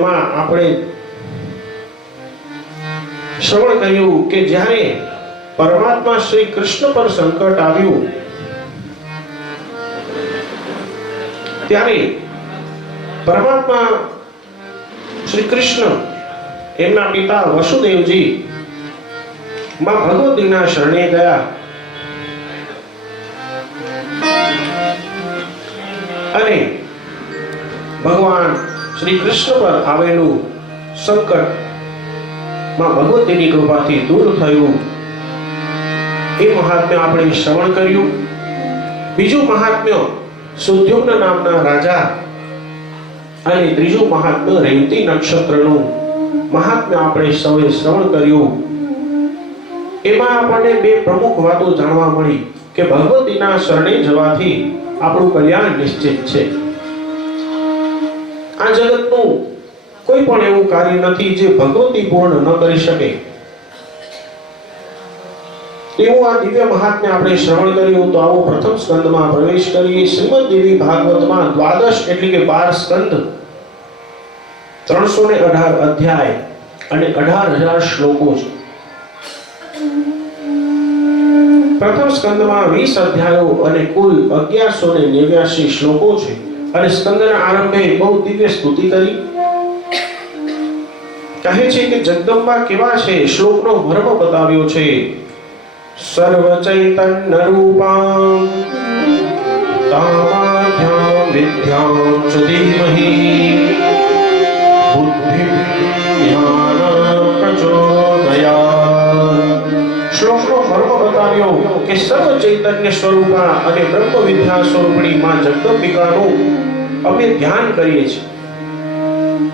માં આપણે શ્રવણ કર્યું કે જ્યારે પરમાત્મા શ્રી કૃષ્ણ પર સંકટ આવ્યું, ત્યારે પરમાત્મા શ્રી કૃષ્ણ એમના પિતા વસુદેવજી માં ભગવતીના શરણે ગયા. અને ભગવાન શ્રી કૃષ્ણ પર આવેલું સંકટમાં ભગવતીની કૃપાથી દૂર થયું. એ મહાત્મ્ય આપણે શ્રવણ કર્યું. બીજું મહાત્મ્ય સુદ્યુમ્ન નામના રાજા અને ત્રીજું મહાત્મ્ય રેવતી નક્ષત્રનું મહાત્મ્ય આપણે સૌએ શ્રવણ કર્યું. એમાં આપણને બે પ્રમુખ વાતો જાણવા મળી કે ભગવતીના શરણે જવાથી આપણું કલ્યાણ નિશ્ચિત છે. આ જગતનું કોઈ પણ એવું કાર્ય નથી જે ભગવતી પૂર્ણ ન કરી શકે. એવું આ દિવ્ય મહાત્મ્ય આપણે શ્રવણ કર્યું તો આવો પ્રથમ સ્કંદમાં પ્રવેશ કરીએ. શ્રીમદ દેવી ભાગવતમાં દ્વાદશ એટલે કે બાર સ્કંદ. ત્રણસો ને અઢાર અધ્યાય અને અઢાર હજાર શ્લોકો છે. પ્રથમ સ્કંદમાં વીસ અધ્યાયો અને કુલ અગિયારસો ને નેવ્યાસી શ્લોકો છે. અને સ્કંદના આરંભે બહુ દિવ્ય સ્તુતિ કરી. કહે છે કે જગદંબા કેવા છે? શ્લોકનો મર્મ બતાવ્યો છે. સર્વ ચૈતન્ય રૂપાં તામાધ્યામ વિદ્યામ ચ ધીમહિ બુદ્ધિ જ્ઞાન પ્રચોદયાત બતાવ્યો કે સર્વ ચૈતન્ય સ્વરૂપા અને બ્રહ્મ વિદ્યા સ્વરૂપણી માં જગદંબિકાનું અમે ધ્યાન કરીએ છીએ.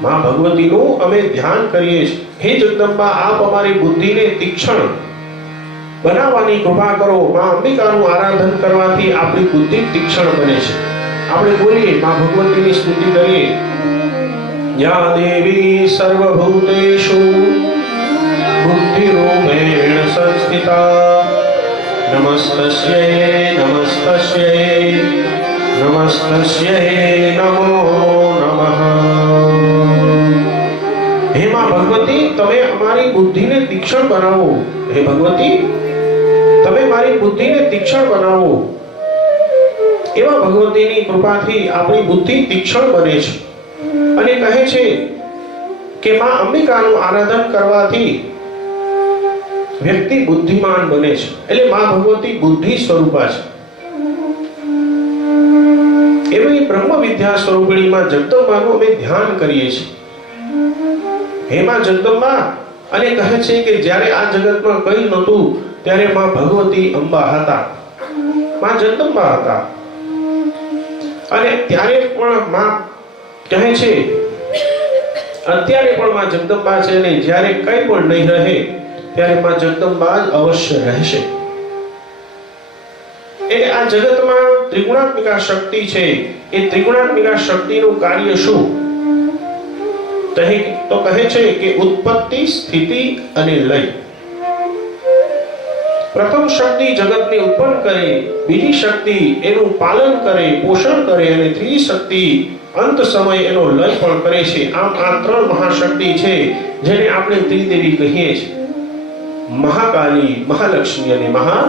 માં ભગવતીનું અમે ધ્યાન કરીએ છીએ. હે જગદંબા, આપ અમારી બુદ્ધિને તીક્ષ્ણ બનાવવાની કૃપા કરો. માં અંબિકાનું આરાધન કરવાથી આપણી બુદ્ધિ તીક્ષ્ણ બને છે. આપણે બોલીએ, માં ભગવતીની સ્તુતિ કરીએ. યા દેવી સર્વભૂતેષુ બુદ્ધિરૂપેણ સંસ્થિતા. નમસ્તસ્યૈ નમસ્તસ્યૈ નમસ્તસ્યૈ નમો નમઃ હે માં ભગવતી તમે અમારી બુદ્ધિને તીક્ષ્ણ બનાવો। હે ભગવતી, તમે મારી બુદ્ધિને તીક્ષ્ણ બનાવો. એવા ભગવતીની કૃપાથી આપણી બુદ્ધિ તીક્ષ્ણ બને છે. અને કહે છે કે, માં અંબિકાનું આરાધન કરવાથી વ્યક્તિ બુદ્ધિમાન બને છે. એટલે મા ભગવતી બુદ્ધિ સ્વરૂપા છે. એવી બ્રહ્મ વિદ્યા સ્વરૂપિણીમાં જગદંબાનું અમે ધ્યાન કરીએ છીએ. હેમાં જગદંબા અને કહે છે કે જ્યારે આ જગતમાં કંઈ નહોતું, ત્યારે માં ભગવતી અંબા હતા. માં જગદંબા હતા. અને ત્યારે પણ માં કહે છે, અત્યારે પણ માં જગદંબા છે અને જ્યારે કંઈ પણ નહીં રહે ત્યારે માં જગદંબા અવશ્ય રહેશે. એ આ જગતમાં ત્રિગુણાત્મિકા શક્તિ છે. એ ત્રિગુણાત્મિકા શક્તિનું કાર્ય શું? તો કહે છે કે ઉત્પત્તિ, સ્થિતિ અને લય. પ્રથમ શક્તિ જગતને ઉત્પન્ન કરે, બીજી શક્તિ એનું પાલન કરે, પોષણ કરે અને ત્રીજી શક્તિ અંત સમય એનો લય પણ કરે છે. આમ આ ત્રણ મહાશક્તિ છે જેને આપણે ત્રિદેવી કહીએ છીએ. મહાકાલી, મહાલક્ષ્મી અને મહા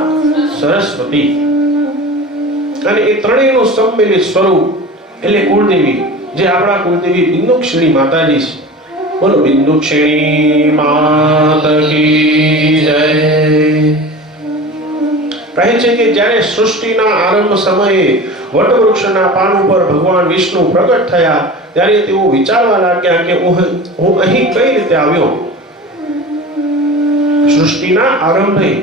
સરસ્વતી અને એ ત્રણેયનું સંમેલિત સ્વરૂપ એટલે કુળદેવી, જે આપણા કુળદેવી બિંદુક્ષણી માતાજી છે. બોલો બિંદુક્ષણી માત કી જય. કહે છે કે જ્યારે સૃષ્ટિના આરંભ સમયે વટવૃક્ષના પાન ઉપર ભગવાન વિષ્ણુ પ્રગટ થયા, ત્યારે તેઓ વિચારવા લાગ્યા કે હું અહીં કઈ રીતે આવ્યો? સૃષ્ટિના આરંભે.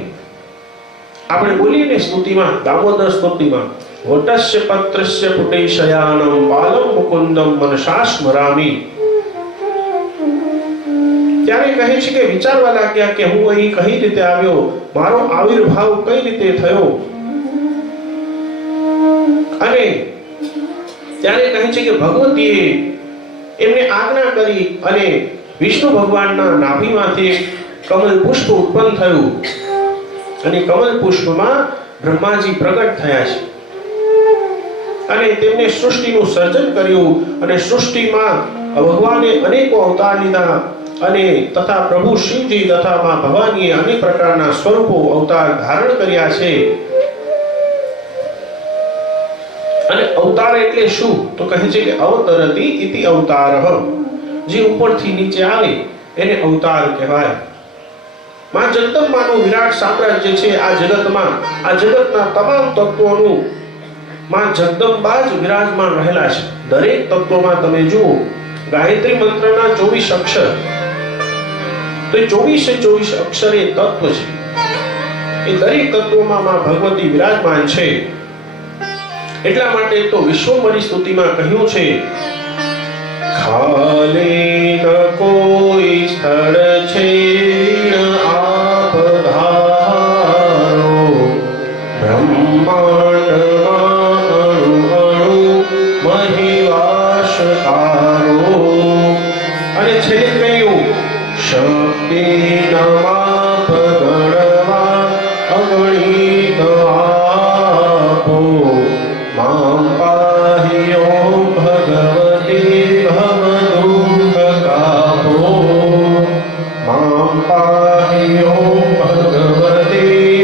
આપણે બોલીએ સ્તુતિમાં, દામોદર સ્તુતિમાં, વટસ્ય પત્રસ્ય પુટેશયાનમ બાલમ મુકુંદમ મનસા સ્મરામી. ત્યારે કહે છે કે વિચારવા લાગ્યા કે હું અહીં કઈ રીતે આવ્યો, મારો આવિર્ભાવ કઈ રીતે થયો? અને ત્યારે કહે છે કે ભગવતીએ એમને આજ્ઞા કરી અને વિષ્ણુ ભગવાનના નાભીમાંથી કમલ પુષ્પ ઉત્પન્ન થયું. અને કમલ પુષ્પમાં બ્રહ્માજી પ્રગટ થયા છે. અને તેમને સૃષ્ટિનું સર્જન કર્યું અને સૃષ્ટિમાં ભગવાને અનેકો અવતાર લીધા અને તથા પ્રભુ શિવજી તથા માં ભવાનીએ અનેક પ્રકારના સ્વરૂપો અવતાર ધારણ કર્યા છે. અને અવતાર એટલે શું? તો કહે છે કે અવતરતી ઇતિ અવતાર. જે ઉપરથી નીચે આવે, એને અવતાર કહેવાય. માં જગદંબાનું વિરાટ સામ્રાજ્ય છે. આ જગતમાં, આ જગતના તમામ તત્વોનું માં જગદંબા જ વિરાજમાન રહેલા છે. દરેક તત્વોમાં તમે જુઓ, ગાયત્રી મંત્રના ચોવીસ અક્ષર. તો ચોવીસે ચોવીસ અક્ષર એ તત્વ છે. એ દરેક તત્વોમાં માં ભગવતી વિરાજમાન છે. એટલા માટે તો વિશ્વમરી સ્તુતિમાં કહ્યું છે, ખાલી ન કોઈ સ્થળ છે. શક્તિ નમાપ ગણવા અગણિત આપો મામ પાહિયો ભગવતી ભવદુઃખ કાપો. મામ પાહિયો ભગવતી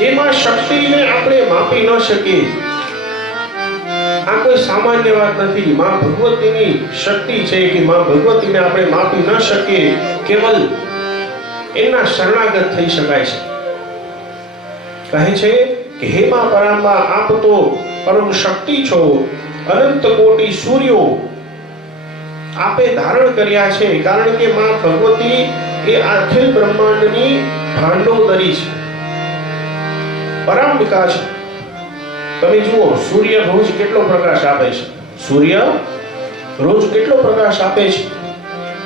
એમાં શક્તિને આપણે માપી ન શકીએ. નથી. માં ભગવતીની શક્તિ છે કે માં ભગવતીને આપણે માપી ન શકીએ, કેવલ એના શરણાગત થઈ શકાય છે. કહે છે કે, હે માં પરાંબા, આપ તો પરમ શક્તિ છો. અનંત કોટી સૂર્યો આપે ધારણ કર્યા છે, કારણ કે માં ભગવતી એ આખિલ બ્રહ્માંડની ભાંડોદરી છે. પરાંબિકા છે. તમે જુઓ સૂર્ય રોજ કેટલો પ્રકાશ આપે છે. સૂર્ય રોજ કેટલો પ્રકાશ આપે છે?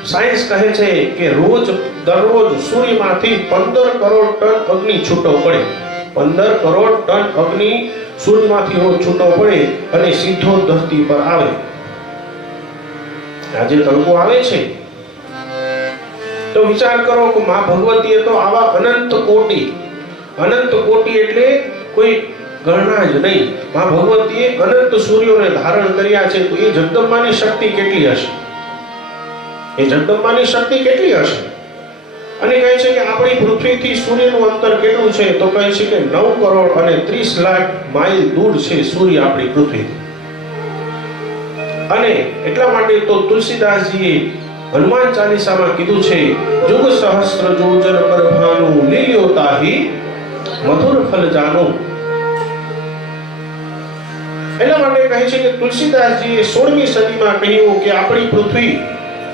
સાયન્સ કહે છે કે રોજ, દરરોજ સૂર્યમાંથી પંદર કરોડ ટન અગ્નિ છૂટો પડે. પંદર કરોડ ટન અગ્નિ સૂર્યમાંથી રોજ છૂટો પડે અને સીધો ધરતી પર આવે. આજે તડકો આવે છે. તો વિચાર કરો કે મા ભગવતીએ તો આવા અનંત કોટી અનંત કોટી એટલે કોઈ ગણના જ નહીં. મા ભગવતીએ અનંત સૂર્યોને ધારણ કર્યા છે, તો એ જગદંબાની શક્તિ કેટલી હશે? એ જગદંબાની શક્તિ કેટલી હશે? અને કહે છે કે આપણી પૃથ્વીથી સૂર્યનું અંતર કેટલું છે? તો કહે છે કે નવ કરોડ અને ત્રીસ લાખ માઇલ દૂર છે સૂર્ય આપણી પૃથ્વીથી. અને એટલા માટે તો તુલસીદાસજીએ હનુમાન ચાલીસામાં કીધું છે, જુગ સહસ્ત્ર જોજન પર ભાનુ મધુર ફલ જાનો એના માટે કહે છે કે તુલસીદાસજીએ સોળમી સદીમાં કહ્યું કે આપણી પૃથ્વી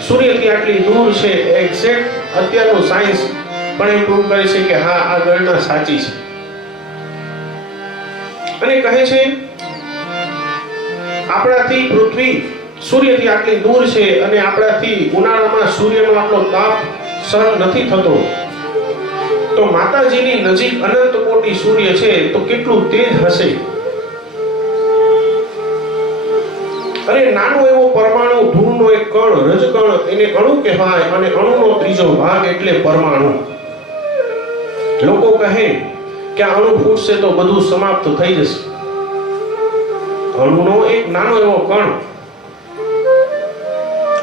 સૂર્યથી આટલી દૂર છે એક્ઝેક્ટ અત્યારનું સાયન્સ પણ એમ પ્રૂવ કરે છે કે હા, આ ગણના સાચી છે. અને કહે છે, આપણાથી પૃથ્વી સૂર્યથી આટલી દૂર છે અને આપણાથી ઉનાળામાં સૂર્યનો આટલો તાપ સહન નથી થતો. તો માતાજીની નજીક અનંત કોટી સૂર્ય છે, તો કેટલું તેજ હશે? અને નાનો એવો પરમાણુ, ધૂળનો એક કણ, રજકણ, એને અણુ કહેવાય અને અણુનો ત્રીજો ભાગ એટલે પરમાણુ. લોકો કહે કે આ અણુ ફૂટશે તો બધું સમાપ્ત થઈ જશે. અણુનો એક નાનો એવો કણ.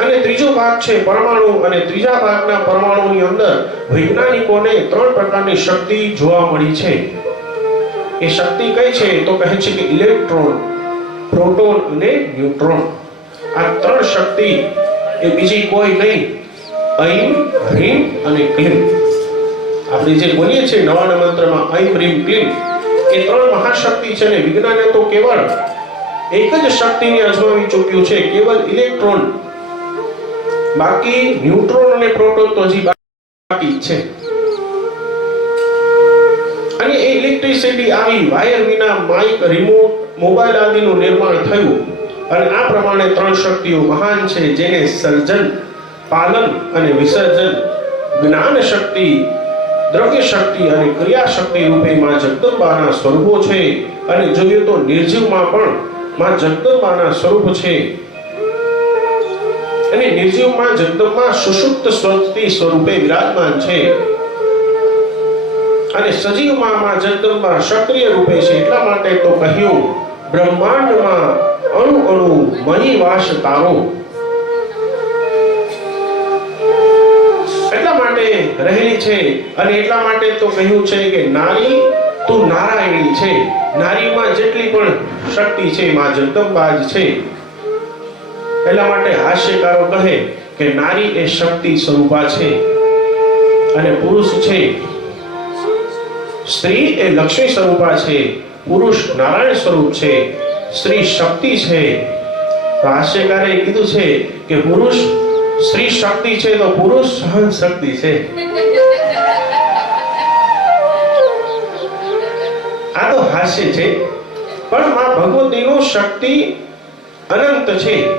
અને ત્રીજો ભાગ છે પરમાણુ અને ત્રીજા ભાગના પરમાણુની અંદર વૈજ્ઞાનિકોને ત્રણ પ્રકારની શક્તિ જોવા મળી છે. એ શક્તિ કઈ છે તો કહે છે કે ઇલેક્ટ્રોન. પ્રોટોન અને ન્યુટ્રોન. આ ત્રણ શક્તિ એ બીજી કોઈ નહીં. ઐમ હ્રીમ અને ક્લીમ. આપણે જે બોલીએ છીએ નવાના મંત્રમાં ઐમ હ્રીમ ક્લીમ, એ ત્રણ મહાશક્તિ છે ને વિજ્ઞાને તો કેવળ એક જ શક્તિને અજમાવી ચૂક્યું છે કેવલ ઇલેક્ટ્રોન. બાકી ન્યુટ્રોન અને પ્રોટોન તો હજી બાકી છે. અને એ ઇલેક્ટ્રિસિટી આવી વાયર વિના માઇક રિમોટ મોબાઈલ આદિનું નિર્માણ થયું અને આ પ્રમાણે ત્રણ શક્તિઓ મહાન છે, જેને સર્જન, પાલન અને વિસર્જન, જ્ઞાન શક્તિ, દ્રવ્ય શક્તિ અને ક્રિયા શક્તિ રૂપે માં જગદંબાના સ્વરૂપો છે. અને જોઈએ તો નિર્જીવમાં પણ માં જગદંબાના સ્વરૂપ છે. અને નિર્જીવમાં જગદંબા સુષુપ્ત સ્વસ્તિ સ્વરૂપે વિરાજમાન છે. અને સજીવમાં માં જગદંબા સક્રિય રૂપે છે એટલા માટે તો કહ્યું, બ્રહ્માંડમાં અણુ અણુ મહી વાસ તારો એટલા માટે રહેલી છે અને એટલા માટે તો કહ્યું છે કે નારી તું નારાયણી છે. નારીમાં જેટલી પણ શક્તિ છે, માં જગદંબા જ છે. એટલા માટે હાસ્યકારો કહે કે નારી એ શક્તિ સ્વરૂપા છે અને પુરુષ છે. સ્ત્રી એ લક્ષ્મી સ્વરૂપા છે, પુરુષ નારાયણ સ્વરૂપ છે, સ્ત્રી શક્તિ છે. ભાષ્યકારે કીધું છે કે પુરુષ સ્ત્રી શક્તિ છે તો પુરુષ સહન શક્તિ છે. આ તો હાસ્ય છે. પણ માં ભગવતીનો શક્તિ અનંત છે.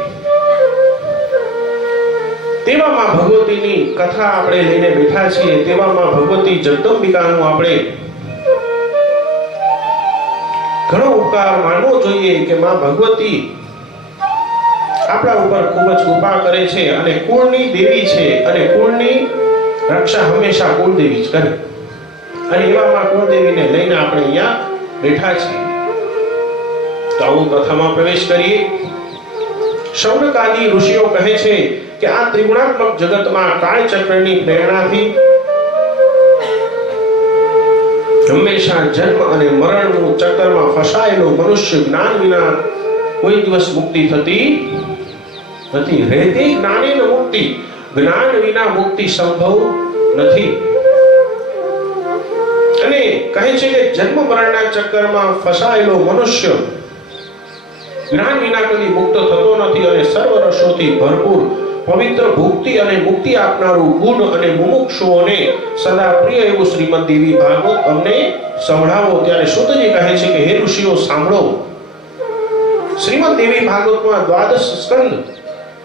તેવામાં ભગવતીની કથા આપણે લઈને બેઠા છીએ. તેવામાં ભગવતી જગદંબિકાનું આપણે ઘણો ઉપકાર માનવો જોઈએ કે માં ભગવતી આપણા ઉપર ખૂબ જ કૃપા કરે છે અને કુળની દેવી છે અને કુળની રક્ષા હંમેશા કુળદેવી જ કરે. અને એવામાં કુળદેવીને લઈને આપણે અહીંયા બેઠા છીએ. તો આવું કથામાં પ્રવેશ કરીએ. શૌનકાદી ઋષિઓ કહે છે કે આ ત્રિગુણાત્મક જગતમાં કાળચક્રની પ્રેરણાથી હંમેશા જન્મ અને મરણનું ચક્કરમાં ફસાયેલો મનુષ્ય જ્ઞાન વિના કોઈ દિવસ મુક્તિ થતી નથી. રહેતી જ્ઞાની મુક્તિ, જ્ઞાન વિના મુક્તિ સંભવ નથી. અને કહે છે કે જન્મ મરણના ચક્કરમાં ફસાયેલો મનુષ્ય જ્ઞાન વિના કદી મુક્ત થતો નથી અને સર્વ રસોથી ભરપૂર પવિત્ર ભુક્તિ અને મુક્તિ આપનારું ગુણ અને મુમુક્ષુઓને સદા પ્રિય એવું શ્રીમદ દેવી ભાગવત અમને સંભળાવો. ત્યારે સુતજી કહે છે કે, હે ઋષિઓ, સાંભળો. શ્રીમદ દેવી ભાગવતમાં દ્વાદશ સ્કંદ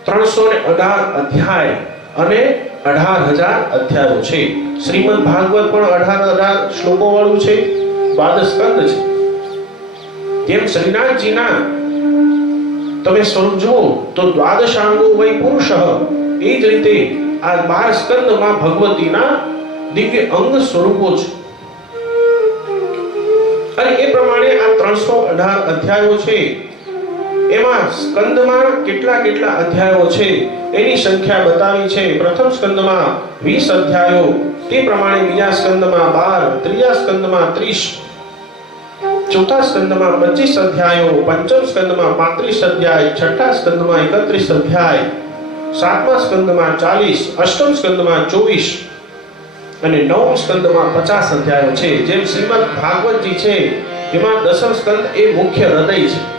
ત્રણસો ને અઢાર અધ્યાય અને અઢાર હજાર અધ્યાયો છે. શ્રીમદ ભાગવત પણ અઢાર હજાર શ્લોકો વાળું છે. દ્વાદશ સ્કંદ છે. જેમ શ્રીનાથજીના તમે સમજો તો દ્વાદશાંગો વય પુરુષ. એ જ રીતે આ બાર સ્કંદમાં ભગવતીના દિવ્ય અંગ સ્વરૂપો છે. અને એ પ્રમાણે આ ત્રણસો અઢાર અધ્યાયો છે. એમાં સ્કંદમાં કેટલા કેટલા અધ્યાયો છે એની સંખ્યા બતાવી છે. પ્રથમ સ્કંદમાં વીસ અધ્યાયો, તે પ્રમાણે બીજા સ્કંદમાં બાર, ત્રીજા સ્કંદમાં 30 ચોથા સ્કંદમાં 25 અધ્યાયો, પંચમ સ્કંદમાં 35 અધ્યાય, છઠ્ઠા સ્કંદમાં 31 અધ્યાય, સાતમા સ્કંદમાં 40 અષ્ટમ સ્કંદમાં 24 અને નવમ સ્કંદમાં 50 અધ્યાયો છે. જેમ શ્રીમદ ભાગવતજી છે, એમાં દસમ સ્કંદ એ મુખ્ય હૃદય છે.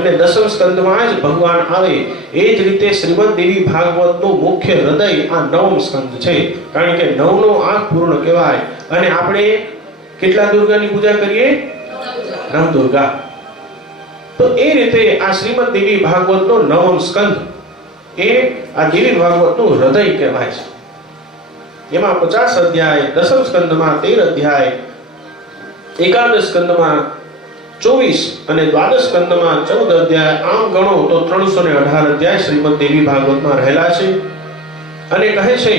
અને દસમ સ્કંદમાં જ ભગવાન આવે, એ જ રીતે શ્રીમદ દેવી ભાગવતનું મુખ્ય હૃદય આ નવમ સ્કંદ છે. કારણ કે નવનો આંખ પૂર્ણ કહેવાય અને આપણે કેટલા દુર્ગાની પૂજા કરીએ? નવ દુર્ગા. તો એ રીતે આ શ્રીમદ દેવી ભાગવતનો નવમ સ્કંદ એ આ દેવી ભાગવતનું હૃદય કહેવાય છે. એમાં પચાસ અધ્યાય, દસમ સ્કંદમાં તેર અધ્યાય, એકાદશ સ્કંદમાં ચોવીસ અને દ્વાદશ સ્કંદમાં ચૌદ અધ્યાય, આમ ગણો તો ત્રણસો ને અઢાર અધ્યાય શ્રીમદ દેવી ભાગવતમાં રહેલા છે. અને કહે છે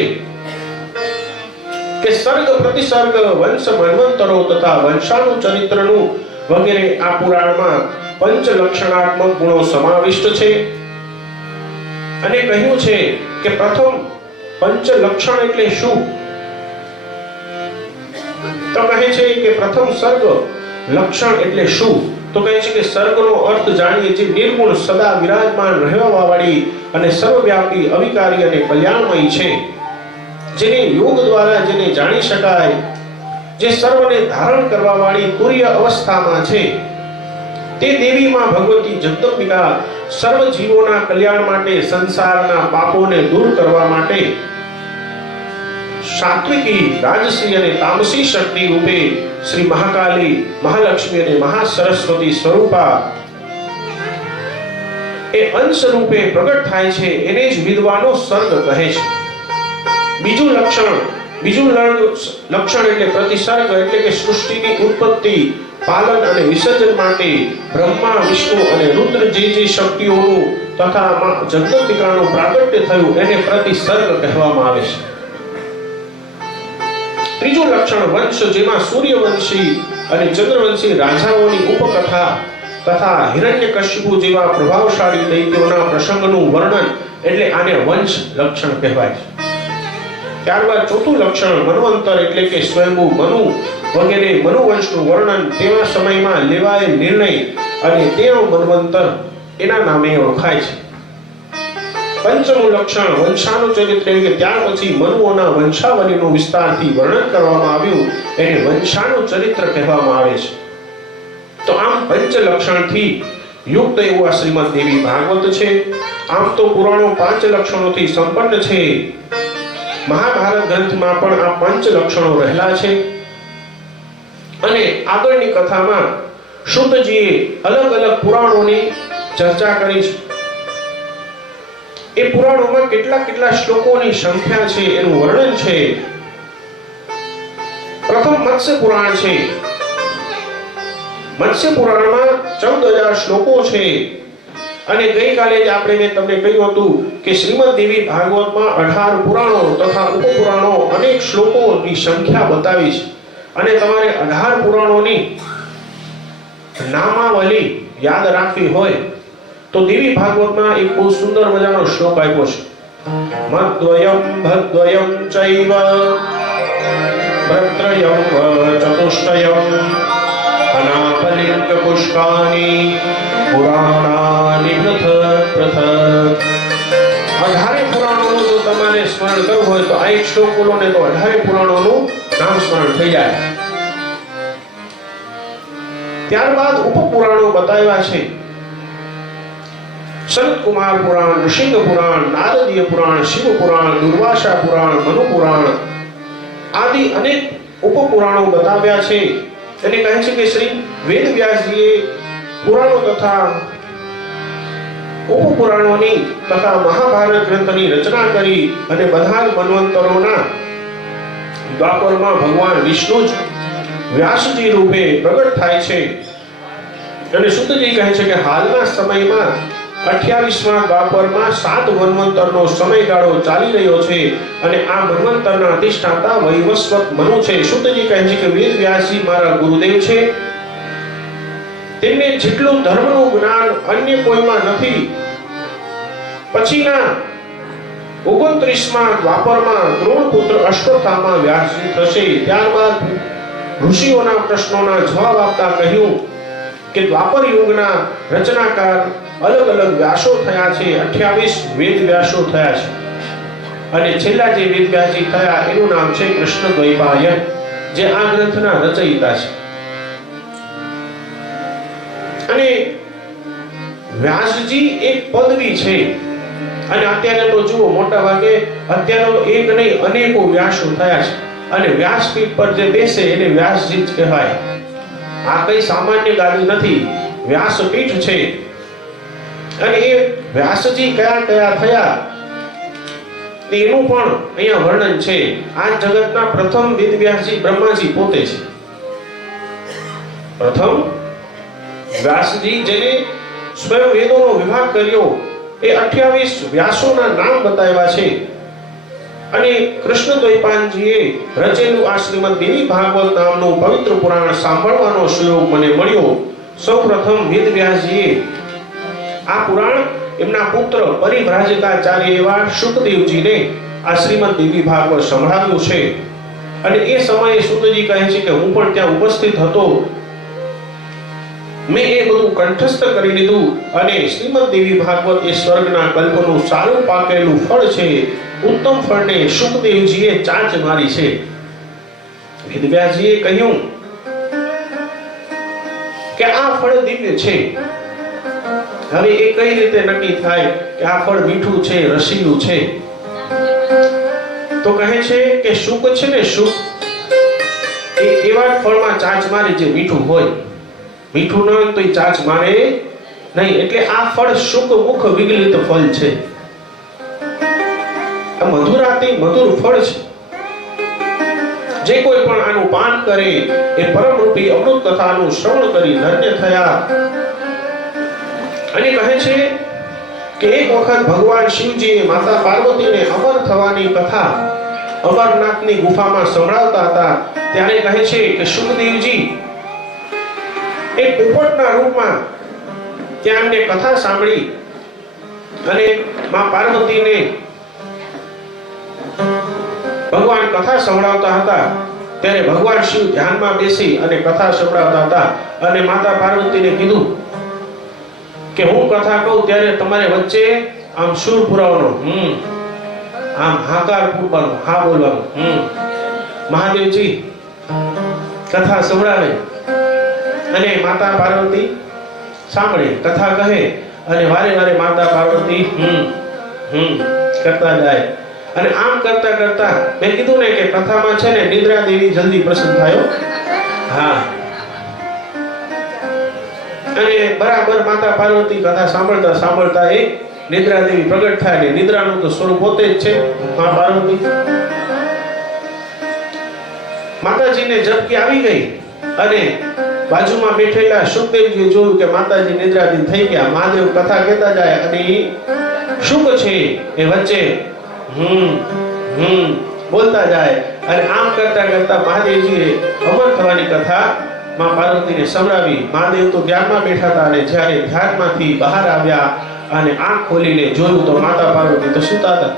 કે સર્ગ પ્રતિસર્ગ, વંશ મન્વંતરો તથા વંશાણુ ચરિત્રનું વગેરે આ પુરાણમાં પંચ લક્ષણાત્મક ગુણો સમાવિષ્ટ છે. અને કહ્યું છે કે પ્રથમ પંચ લક્ષણ એટલે શું? તો કહે છે કે પ્રથમ સર્ગ લક્ષણ એટલે શું? તો કહે છે કે સર્ગનો અર્થ જાણીએ જે નિર્ગુણ સદા વિરાજમાન રહેવા વાળી અને સર્વવ્યાપી અવિકારી અને કલ્યાણમય છે. જેને યોગ દ્વારા જેને જાણી શકાય, જે સર્વને ધારણ કરવા વાળી તુર્ય અવસ્થામાં છે, તે દેવીમાં ભગવતી જગદંબિકા સર્વ જીવોના કલ્યાણ માટે, સંસારના પાપોને દૂર કરવા માટે સાત્વિકી, રાજસી અને તામસી શક્તિ રૂપે શ્રી મહાકાલી, મહાલક્ષ્મી અને મહાસરસ્વતી સ્વરૂપા એ અંશ રૂપે પ્રગટ થાય છે, એને જ વિદ્વાનો સર્ગ કહે છે. બીજું લક્ષણ બીજું લક્ષણ એટલે પ્રતિસર્ગ એટલે કે સૃષ્ટિની ઉત્પત્તિ, પાલન અને વિસર્જન માટે બ્રહ્મા, વિષ્ણુ અને રુદ્ર જે જે શક્તિઓનું તથા જગદંબિકાનું પ્રાગટ્ય થયું એને પ્રતિસર્ગ કહેવામાં આવે છે. ત્રીજું લક્ષણ વંશ, જેમાં સૂર્યવંશી અને ચંદ્રવંશી રાજાઓની ઉપકથા તથા હિરણ્યકશ્યપુ જેવા પ્રભાવશાળી દૈત્યોના પ્રસંગનું વર્ણન એટલે આને વંશ લક્ષણ કહેવાય છે. ત્યારબાદ ચોથું લક્ષણ મનવંતર એટલે કે સ્વયંભૂ મનુ વગેરે મનુવંશનું વર્ણન તેવા સમયમાં લેવાયેલ નિર્ણય અને તેનો મનવંતર એના નામે ઓળખાય છે. પંચમું લક્ષણ વંશાનું ચરિત્ર કે ત્યાર પછી મનુઓના વંશાવલીનું વિસ્તારથી વર્ણન કરવામાં આવ્યું એને વંશાનું ચરિત્ર કહેવામાં આવે છે. તો આમ પંચ લક્ષણથી યુક્ત એવું આ શ્રીમદ દેવી ભાગવત છે. આમ તો પુરાણો પાંચ લક્ષણોથી સંપન્ન છે. મહાભારત ગ્રંથમાં પણ આ પંચ લક્ષણો રહેલા છે. અને આગળની કથામાં શુદ્ધજીએ અલગ અલગ પુરાણોની ચર્ચા કરી છે. એ પુરાણોમાં કેટલા કેટલા શ્લોકોની સંખ્યા છે એનું વર્ણન છે. પ્રથમ મત્સ્ય પુરાણ છે. મત્સ્ય પુરાણમાં ચૌદ હજાર શ્લોકો છે. અને ગઈકાલે જ આપણે મેં તમને કહ્યું હતું કે શ્રીમદ દેવી ભાગવતમાં અઢાર પુરાણો તથા ઉપપુરાણો અનેક શ્લોકોની સંખ્યા બતાવી છે. અને તમારે અઢાર પુરાણોની નામાવલી યાદ રાખવી હોય તો દેવી ભાગવતમાં એક બહુ સુંદર મજાનો શ્લોક આપ્યો છે. મદ્વયમ ભદ્વયમ ચૈવ, ભદ્રયમ, ચતુષ્ટયમ. પુષ્પાની પુરાણાની પૃથક પૃથક સ્મરણ કરવું હોય તો આ એક શ્લોક બોલો ને તો અઢારે પુરાણોનું નામ સ્મરણ થઈ જાય. ત્યારબાદ ઉપપુરાણો બતાવ્યા છે. સંત કુમાર પુરાણ ઋષિંગ પુરાણ, નારદીય પુરાણ, શિવ પુરાણ, દુર્વાસા પુરાણ મનુ પુરાણ આદિ અનેક ઉપપુરાણો બતાવ્યા છે. એને કહે છે કે શ્રી વેદ વ્યાસજીએ પુરાણો તથા ઉપપુરાણોની તથા મહાભારત ગ્રંથની રચના કરી અને બધા જ મનવંતરોના દ્વાપરમાં ભગવાન વિષ્ણુ જ વ્યાસજી રૂપે પ્રગટ થાય છે. અને શુદ્ધજી કહે છે કે હાલના સમયમાં અઠ્યાવીસમાં દ્વાપરમાં સાત મન્વંતરનો સમયગાળો ચાલી રહ્યો છે અને આ મન્વંતરના અધિષ્ઠાતા વૈવસ્વત મનુ છે. સુતજી કહે છે કે વેદ વ્યાસજી મારા ગુરુદેવ છે. તેમને જેટલું ધર્મનું જ્ઞાન અન્ય કોઈમાં નથી. પછીના ઓગણત્રીસમાં દ્વાપરમાં દ્રોણ પુત્ર અશ્વત્થામા વ્યાસજી થશે. ત્યારબાદ ઋષિઓના પ્રશ્નોના જવાબ આપતા કહ્યું કે દ્વાપર યુગના રચનાકાર અલગ અલગ વ્યાસો થયા છે 28 વેદ વ્યાસો થયા છે. અને છેલ્લા જે વેદ વ્યાસજી થયા, એનું નામ છે કૃષ્ણ દ્વૈપાયન જે આ ગ્રંથના રચયિતા છે. અને વ્યાસજી એક પદવી છે. અને અત્યારે તો જુઓ, મોટા ભાગે અત્યારે તો એક નહીં, અનેકો વ્યાસો થયા છે. અને વ્યાસપીઠ પર જે બેસે, એને વ્યાસજી જ કહેવાય. આ કઈ સામાન્ય ગાદી નથી. વ્યાસપીઠ છે. અને એ વ્યાસજી કયા કયા થયા? તેનું પણ અહીંયા વર્ણન છે. આ જગતના પ્રથમ વેદ વ્યાસજી બ્રહ્માજી પોતે છે. પ્રથમ વ્યાસજી જેને સ્વયં વેદોનો વિભાગ કર્યો, એ 28 વ્યાસોના નામ બતાવ્યા છે. અને કૃષ્ણ દ્વૈપાનજીએ રચેલું આ શ્રીમદ દેવી ભાગવત નામનું પવિત્ર પુરાણ સાંભળવાનો સુયોગ મને મળ્યો. સૌપ્રથમ વેદ વ્યાસજીએ આ પુરાણ એમના પુત્ર પરિભ્રાજકાચાર્ય એવા શુકદેવજીને આ શ્રીમદ દેવી ભાગવત સંભળાવ્યું છે. અને એ સમયે સુતજી કહે છે કે હું પણ ત્યાં ઉપસ્થિત હતો. મેં એ બધું કંઠસ્થ કરી લીધું અને શ્રીમદ દેવી ભાગવત એ સ્વર્ગના કલ્પનું સારું પાકેલું ફળ છે. ઉત્તમ ફળને સુખદેવજીએ ચાંચ મારી છે. વેદવ્યાસજીએ કહ્યું કે આ ફળ દિવ્ય છે. હવે એ કઈ રીતે નક્કી થાય કે આ ફળ મીઠું છે, રસીલું છે? તો કહે છે કે સુખ છે ને સુખ એ એવા ફળમાં ચાંચ મારે જે મીઠું હોય. મીઠું ન હોય તો એ ચાંચ મારે નહીં. એટલે આ ફળ સુખ મુખ વિગલિત ફળ છે. આ મધુરાતી મધુર ફળ છે. જે કોઈ પણ આનું પાન કરે, એ પરમરૂપી અમૃત કથાનું શ્રવણ કરી ધન્ય થયા. અને કહે છે કે એક વખત ભગવાન શિવજીએ માતા પાર્વતીને અમર થવાની કથા અમરનાથની ગુફામાં સંભળાવતા હતા. ત્યારે કહે છે કે સુખદેવજી, એક પોપટના રૂપમાં ત્યાં એમને કથા સાંભળી અને મા પાર્વતીને ભગવાન કથા સંભળાવતા હતા. ત્યારે ભગવાન શિવ ધ્યાનમાં બેસી અને કથા સંભળાવતા હતા અને માતા પાર્વતીને કીધું કે હું કથા કહું ત્યારે તમારે વચ્ચે આમ સુર પુરાવાનો હમ, આમ હાકાર ફૂંકવાનો હા બોલવાનો, હમ. મહાદેવજી, કથા સંભળાવે અને માતા પાર્વતી સાંભળે, કથા કહે અને વારે વારે માતા પાર્વતી, હમ હમ, કરતા જાય. અને આમ કરતા કરતા મેં કીધું ને કે કથામાં છે ને નિદ્રા દેવી જલ્દી પ્રસન્ન થયો. હા. અને બરાબર માતા પાર્વતી કથા સાંભળતા સાંભળતા એ નિદ્રા દેવી પ્રગટ થાય ને નિદ્રાનું તો સ્વરૂપ પોતે જ છે, મા પાર્વતી. માતાજીને ઝપકી આવી ગઈ અને બાજુમાં બેઠેલા સુખદેવજીએ જોયું કે માતાજી નિદ્રાધીન થઈ ગયા. મહાદેવ કથા કહેતા જાય અને શુભ છે? એ વચ્ચે હમ હમ, બોલતા જાય અને આમ કરતા કરતા મહાદેવજીએ અમર થવાની કથા માં પાર્વતીને સંભળાવી. મહાદેવ તો ધ્યાનમાં બેઠા હતા અને જ્યારે ધ્યાનમાંથી બહાર આવ્યા અને આંખ ખોલીને જોયું તો માતા પાર્વતી તો સૂતા હતા.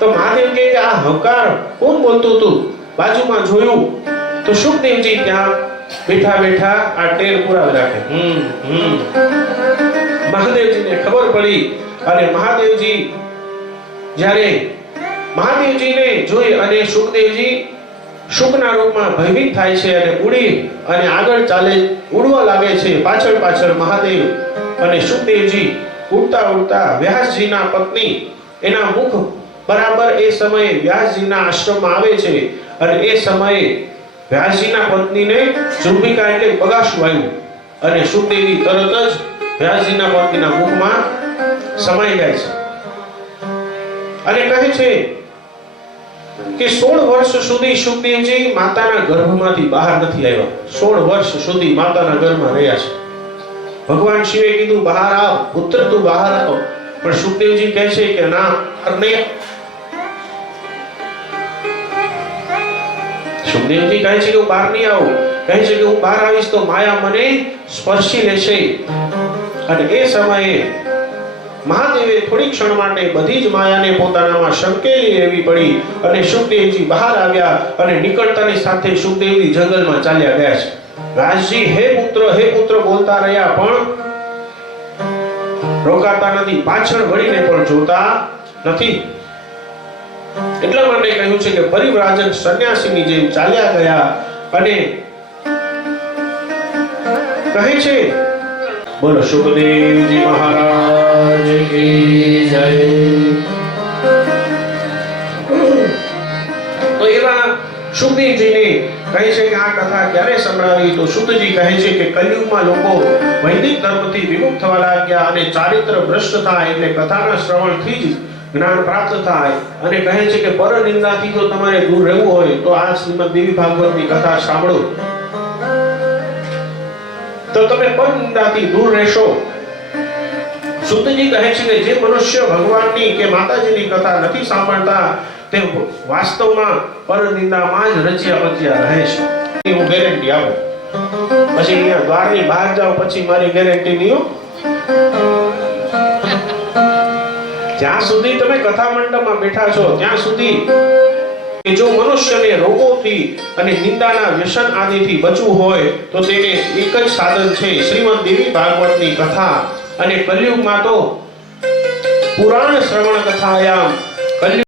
તો મહાદેવ કે, આ હકાર કોણ બોલતું હતું? બાજુમાં જોયું તો સુખદેવજી ત્યાં બેઠા બેઠા આ ટેર પુરાવી રાખે. હમ હમ. મહાદેવજીને ખબર પડી અને મહાદેવજી જ્યારે મહાદેવજીને જોઈ અને સુખદેવજી શુકના રૂપમાં ભયભીત થાય છે અને ઉડી અને આગળ ચાલે, ઉડવા લાગે છે, પાછળ પાછળ મહાદેવ અને સુખદેવજી ઉડતા ઉડતા વ્યાસજીના પત્ની એના મુખ બરાબર એ સમયે વ્યાસજીના આશ્રમમાં આવે છે અને એ સમયે વ્યાસજીના પત્નીને જૃંભિકા એટલે બગાસું આવ્યું અને સુખદેવી તરત જ વ્યાસજીના પત્નીના મુખમાં સમાઈ જાય છે. અને કહે છે કે 16 વર્ષ સુધી સુખદેવજી માતાના ગર્ભમાંથી બહાર નથી આવ્યા. 16 વર્ષ સુધી માતાના ગર્ભમાં રહ્યા છે. ભગવાન શિવે કીધું, બહાર આવ, પુત્ર તું બહાર આવ. પણ સુખદેવજી કહે છે કે, ના નહીં સુખદેવજી કહે છે કે, હું બહાર નહીં આવું. કહે છે કે, હું બહાર આવીશ તો માયા મને સ્પર્શી લેશે. અને એ સમયે મહાદેવે થોડી ક્ષણ માટે બધી જ માયાને પોતાનામાં સંકેલી લેવી પડી અને સુખદેવજી બહાર આવ્યા અને નીકળતાની સાથે સુખદેવજી જંગલમાં ચાલ્યા ગયા છે. રાજજી, હે પુત્ર હે પુત્ર, બોલતા રહ્યા, પણ રોકાતા નથી. પાછળ વળીને પણ જોતા નથી. એટલા માટે કહ્યું છે કે પરિવ્રાજક સંન્યાસીની જેમ ચાલ્યા ગયા અને કહે છે, બોલો સુખદેવજી મહારાજ. છે કે શ્રવણથી જ જ્ઞાન પ્રાપ્ત થાય. અને કહે છે કે પર નિંદાથી જો તમારે દૂર રહેવું હોય, તો આ શ્રીમદ દેવી ભાગવતની કથા સાંભળો. તો તમે પર નિંદાથી દૂર રહેશો. સુતજી કહે છે કે જે મનુષ્ય ભગવાનની કે માતાજીની કથા નથી સાંભળતા, તે વાસ્તવમાં પરનિંદામાં જ રચ્યા પચ્યા રહે છે. હું ગેરંટી આપું. પછી અહીંયા દ્વારની બહાર જાઓ, પછી મારી ગેરંટી નહીં જ્યાં સુધી તમે કથા મંડપમાં બેઠા છો, ત્યાં સુધી કે જો મનુષ્યને રોગોથી અને નિંદાના વ્યસન આદિથી બચવું હોય, તો તેને એક જ સાધન છે, શ્રીમદ દેવી ભાગવતની કથા. અને કલયુગમાં તો પુરાણ શ્રવણ કથાયામ